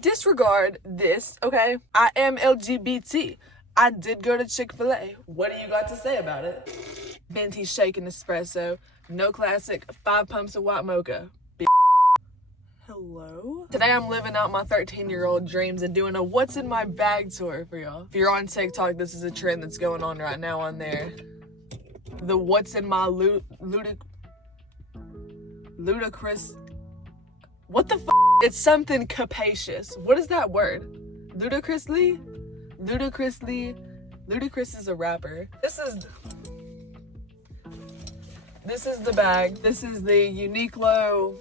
disregard this, okay? I am LGBT. I did go to Chick-fil-A. What do you got to say about it? Venti shaken espresso, no classic, 5 pumps of white mocha. Hello? Today I'm living out my 13-year-old dreams and doing a what's in my bag tour for y'all. If you're on TikTok, this is a trend that's going on right now on there. The what's in my ludicrous, what the f? It's something capacious. What is that word? Ludicrously? Ludicrous is a rapper. This is the bag. This is the Uniqlo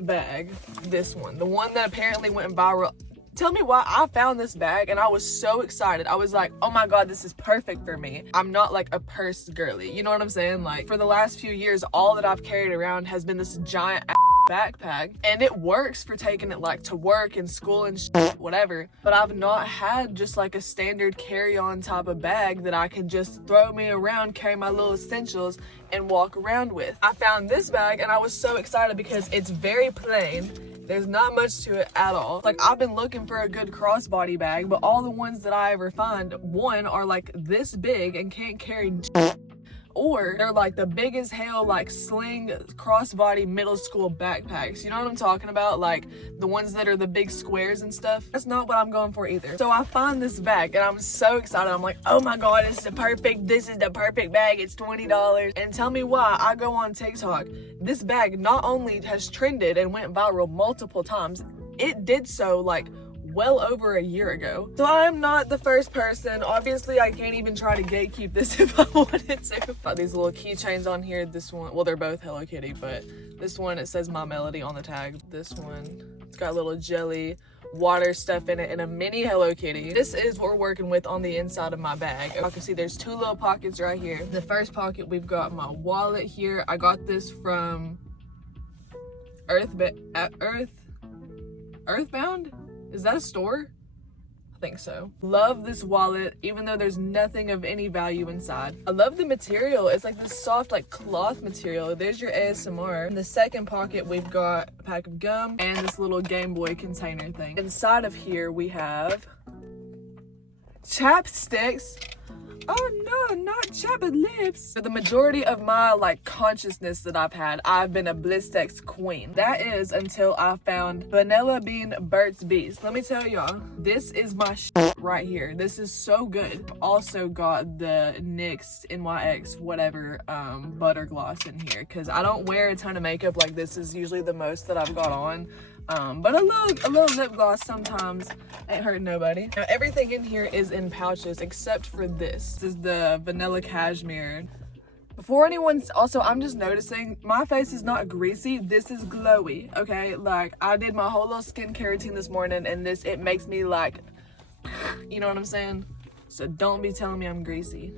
bag. This one, the one that apparently went viral. Tell me why I found this bag and I was so excited. I was like, oh my god, this is perfect for me. I'm not like a purse girly, you know what I'm saying? Like, for the last few years, all that I've carried around has been this giant backpack, and it works for taking it like to work and school and whatever, but I've not had just like a standard carry-on type of bag that I can just throw me around, carry my little essentials and walk around with. I found this bag and I was so excited because it's very plain. There's not much to it at all. Like, I've been looking for a good crossbody bag, but all the ones that I ever find, one, are like this big and can't carry or they're like the big as hell, like sling crossbody middle school backpacks. You know what I'm talking about? Like the ones that are the big squares and stuff. That's not what I'm going for either. So I find this bag and I'm so excited. I'm like, oh my god, this is the perfect bag. It's $20. And tell me why I go on TikTok. This bag not only has trended and went viral multiple times, it did so like well over a year ago. So I'm not the first person. Obviously, I can't even try to gatekeep this if I wanted to. Got these little keychains on here. This one, well, they're both Hello Kitty, but this one, it says My Melody on the tag. This one, it's got little jelly water stuff in it and a mini Hello Kitty. This is what we're working with on the inside of my bag. You can see there's 2 little pockets right here. The first pocket, we've got my wallet here. I got this from Earthbound? Is that a store? I think so. Love this wallet, even though there's nothing of any value inside. I love the material. It's like this soft, like cloth material. There's your ASMR. In the second pocket, we've got a pack of gum and this little Game Boy container thing. Inside of here, we have chapsticks. Oh no, not chapped lips. For the majority of my like consciousness that I've had, I've been a Blistex queen. That is until I found Vanilla Bean Burt's Bees. Let me tell y'all, this is my right here. This is so good. Also got the NYX NYX whatever butter gloss in here because I don't wear a ton of makeup. Like, this is usually the most that I've got on. But a little lip gloss sometimes ain't hurting nobody. Now, everything in here is in pouches except for this. This is the vanilla cashmere. Before anyone's, also, I'm just noticing my face is not greasy. This is glowy, okay? Like, I did my whole little skincare routine this morning and it makes me like, you know what I'm saying? So don't be telling me I'm greasy.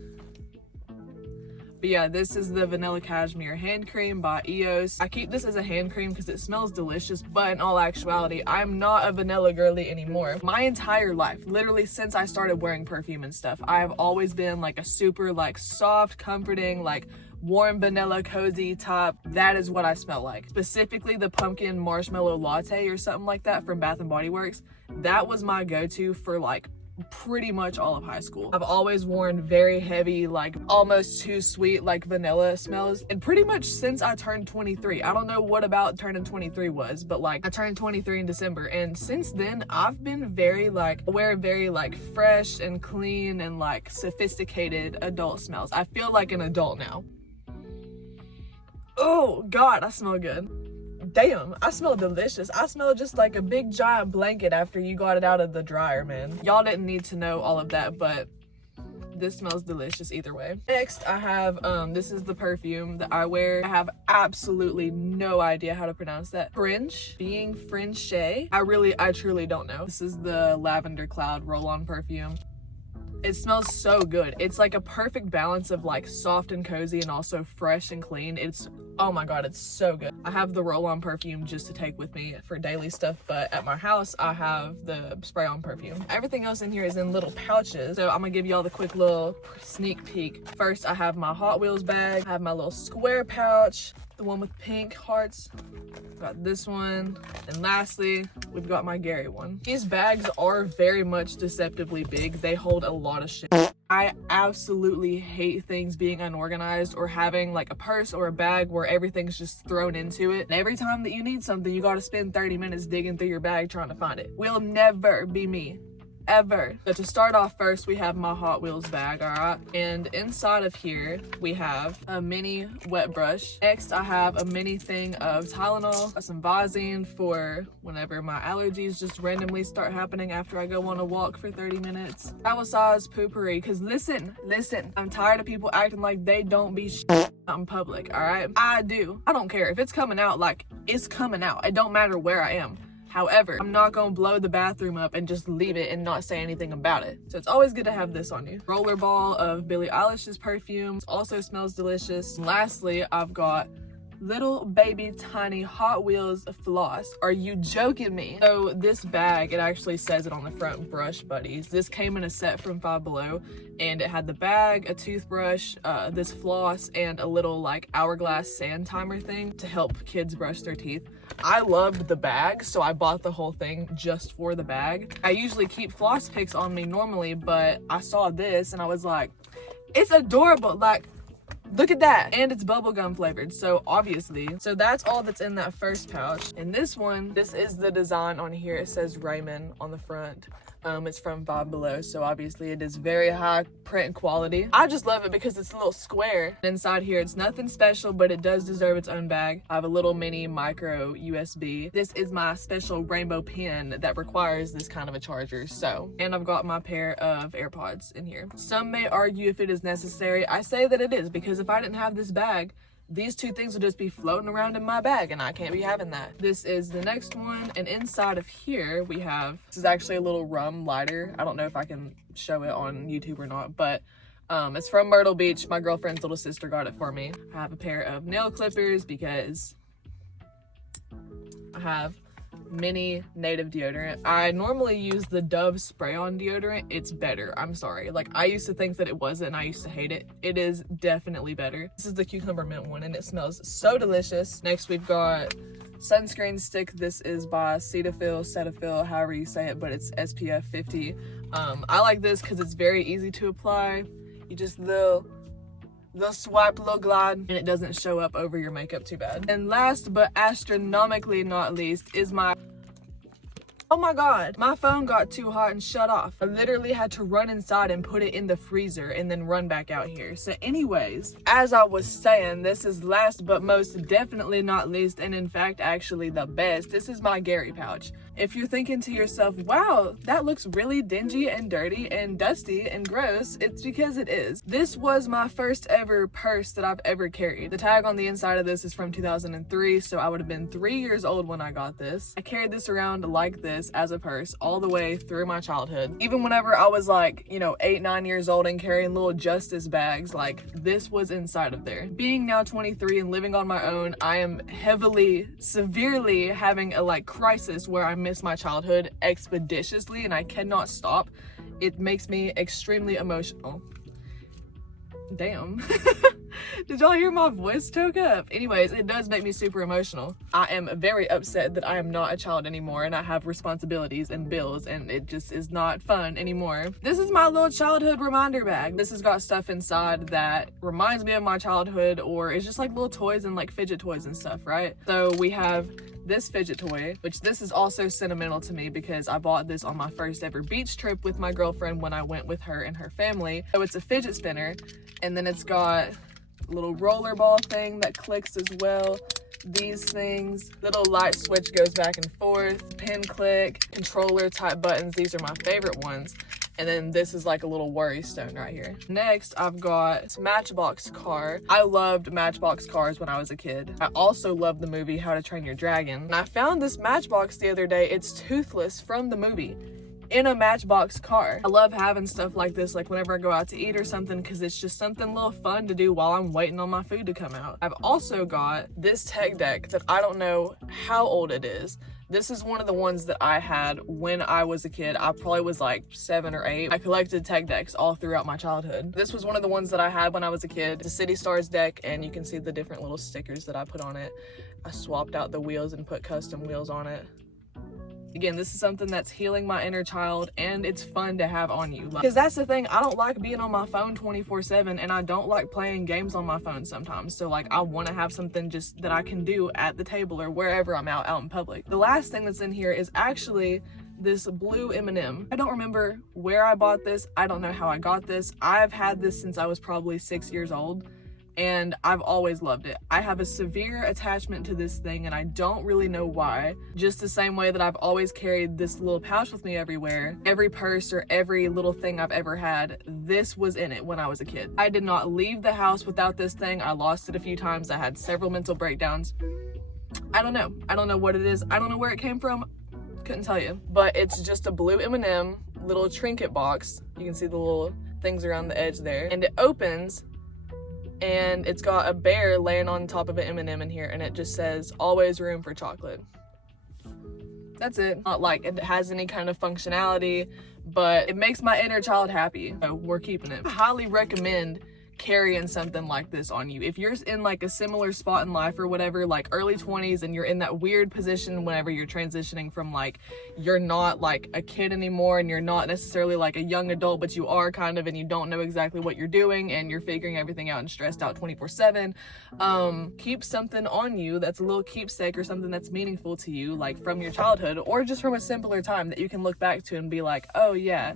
But yeah, this is the Vanilla Cashmere Hand Cream by EOS. I keep this as a hand cream because it smells delicious, but in all actuality, I'm not a vanilla girly anymore. My entire life, literally since I started wearing perfume and stuff, I've always been like a super like soft, comforting, like warm vanilla cozy type. That is what I smell like. Specifically the pumpkin marshmallow latte or something like that from Bath and Body Works. That was my go-to for like pretty much all of high school. I've always worn very heavy, like almost too sweet, like vanilla smells, and pretty much since I turned 23. I don't know what about turning 23 was, but like I turned 23 in December, and since then I've been very like aware, very like fresh and clean and like sophisticated adult smells. I feel like an adult now. Oh god, I smell good. Damn, I smell delicious. I smell just like a big giant blanket after you got it out of the dryer, man. Y'all didn't need to know all of that, but this smells delicious either way. Next, I have, this is the perfume that I wear. I have absolutely no idea how to pronounce that. French, being French. I truly don't know. This is the Lavender Cloud roll-on perfume. It smells so good. It's like a perfect balance of like soft and cozy and also fresh and clean. It's, oh my god, it's so good. I have the roll-on perfume just to take with me for daily stuff, but at my house I have the spray-on perfume. Everything else in here is in little pouches, so I'm gonna give y'all the quick little sneak peek. First, I have my Hot Wheels bag. I have my little square pouch, the one with pink hearts. Got this one. And lastly, we've got my Gary one. These bags are very much deceptively big. They hold a lot of shit. I absolutely hate things being unorganized or having like a purse or a bag where everything's just thrown into it. And every time that you need something, you gotta spend 30 minutes digging through your bag trying to find it. Will never be me. Ever. But to start off first, we have my Hot Wheels bag, alright? And inside of here, we have a mini wet brush. Next, I have a mini thing of Tylenol, some Visine for whenever my allergies just randomly start happening after I go on a walk for 30 minutes. Travel size poopery, because listen, I'm tired of people acting like they don't be out in public, alright? I do. I don't care. If it's coming out, like, it's coming out. It don't matter where I am. However, I'm not gonna blow the bathroom up and just leave it and not say anything about it. So it's always good to have this on you. Rollerball of Billie Eilish's perfume. It also smells delicious. And lastly, I've got little baby tiny Hot Wheels floss. Are you joking me? So this bag, it actually says it on the front, brush buddies. This came in a set from Five Below, and it had the bag, a toothbrush, this floss, and a little like hourglass sand timer thing to help kids brush their teeth. I loved the bag, so I bought the whole thing just for the bag. I usually keep floss picks on me normally, but I saw this and I was like, it's adorable. Like, look at that. And it's bubblegum flavored, so obviously. So that's all that's in that first pouch. And this one, this is the design on here. It says Raymond on the front. It's from Five Below, so obviously it is very high print quality. I just love it because it's a little square. Inside here, it's nothing special, but it does deserve its own bag. I have a little mini micro USB. This is my special rainbow pen that requires this kind of a charger, so. And I've got my pair of AirPods in here. Some may argue if it is necessary. I say that it is, because if I didn't have this bag, these two things would just be floating around in my bag, and I can't be having that. This is the next one, and inside of here we have, this is actually a little rum lighter. I don't know if I can show it on YouTube or not, but it's from Myrtle Beach. My girlfriend's little sister got it for me. I have a pair of nail clippers because I have mini native deodorant. I normally use the Dove spray-on deodorant. It's better. I'm sorry. Like, I used to think that it wasn't, and I used to hate it. It is definitely better. This is the cucumber mint one, and it smells so delicious. Next, we've got sunscreen stick. This is by Cetaphil, however you say it, but it's SPF 50. I like this because it's very easy to apply. You just little swipe, little glide, and it doesn't show up over your makeup too bad. And last but astronomically not least is my, oh my god, my phone got too hot and shut off. I literally had to run inside and put it in the freezer and then run back out here. So anyways, as I was saying, this is last but most definitely not least, and in fact actually the best. This is my Gary pouch. If you're thinking to yourself, wow, that looks really dingy and dirty and dusty and gross, it's because it is. This was my first ever purse that I've ever carried. The tag on the inside of this is from 2003, so I would have been 3 years old when I got this. I carried this around like this as a purse all the way through my childhood. Even whenever I was like, 8, 9 years old and carrying little Justice bags, like this was inside of there. Being now 23 and living on my own, I am severely having a crisis where I miss my childhood expeditiously and I cannot stop. It makes me extremely emotional. Damn. Did y'all hear my voice choke up? Anyways, it does make me super emotional. I am very upset that I am not a child anymore and I have responsibilities and bills and it just is not fun anymore. This is my little childhood reminder bag. This has got stuff inside that reminds me of my childhood, or it's just like little toys and like fidget toys and stuff, right? So we have this fidget toy, which this is also sentimental to me because I bought this on my first ever beach trip with my girlfriend when I went with her and her family. So it's a fidget spinner, and then it's got a little rollerball thing that clicks as well. These things, little light switch goes back and forth, pin click, controller type buttons. These are my favorite ones. And then this is like a little worry stone right here. Next, I've got this Matchbox car. I loved Matchbox cars when I was a kid. I also loved the movie How to Train Your Dragon. And I found this Matchbox the other day. It's Toothless from the movie in a Matchbox car. I love having stuff like this, like whenever I go out to eat or something, because it's just something a little fun to do while I'm waiting on my food to come out. I've also got this tech deck that I don't know how old it is, This is one of the ones that I had when I was a kid. I probably was like 7 or 8. I collected tech decks all throughout my childhood. This was one of the ones that I had when I was a kid. It's a City Stars deck, and you can see the different little stickers that I put on it. I swapped out the wheels and put custom wheels on it. Again, this is something that's healing my inner child, and it's fun to have on you. Because that's the thing, I don't like being on my phone 24/7, and I don't like playing games on my phone sometimes. So like, I want to have something just that I can do at the table or wherever I'm out in public. The last thing that's in here is actually this blue M&M. I don't remember where I bought this. I don't know how I got this. I've had this since I was probably 6 years old, and I've always loved it. I have a severe attachment to this thing, and I don't really know why. Just the same way that I've always carried this little pouch with me everywhere. Every purse or every little thing I've ever had, this was in it when I was a kid. I did not leave the house without this thing. I lost it a few times. I had several mental breakdowns. I don't know. I don't know what it is. I don't know where it came from. Couldn't tell you. But it's just a blue M&M little trinket box. You can see the little things around the edge there. And it opens, and it's got a bear laying on top of an M&M in here, and it just says always room for chocolate. That's it. Not like it has any kind of functionality, but it makes my inner child happy, so we're keeping it. I highly recommend carrying something like this on you. If you're in like a similar spot in life or whatever, like early 20s, and you're in that weird position whenever you're transitioning from like, you're not like a kid anymore, and you're not necessarily like a young adult, but you are kind of, and you don't know exactly what you're doing, and you're figuring everything out and stressed out 24/7, keep something on you that's a little keepsake or something that's meaningful to you, like from your childhood or just from a simpler time that you can look back to and be like, oh yeah,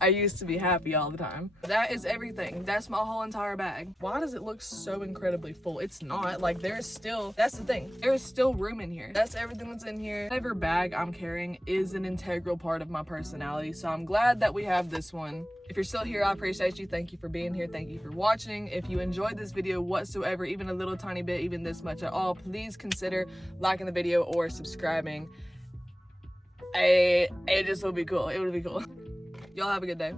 I used to be happy all the time. That is everything. That's my whole entire bag. Why does it look so incredibly full? It's not. Like, there's still, that's the thing, there's still room in here. That's everything that's in here. Whatever bag I'm carrying is an integral part of my personality, so I'm glad that we have this one. If you're still here, I appreciate you. Thank you for being here. Thank you for watching. If you enjoyed this video whatsoever, even a little tiny bit, even this much at all, please consider liking the video or subscribing. It just would be cool. It would be cool. Y'all have a good day.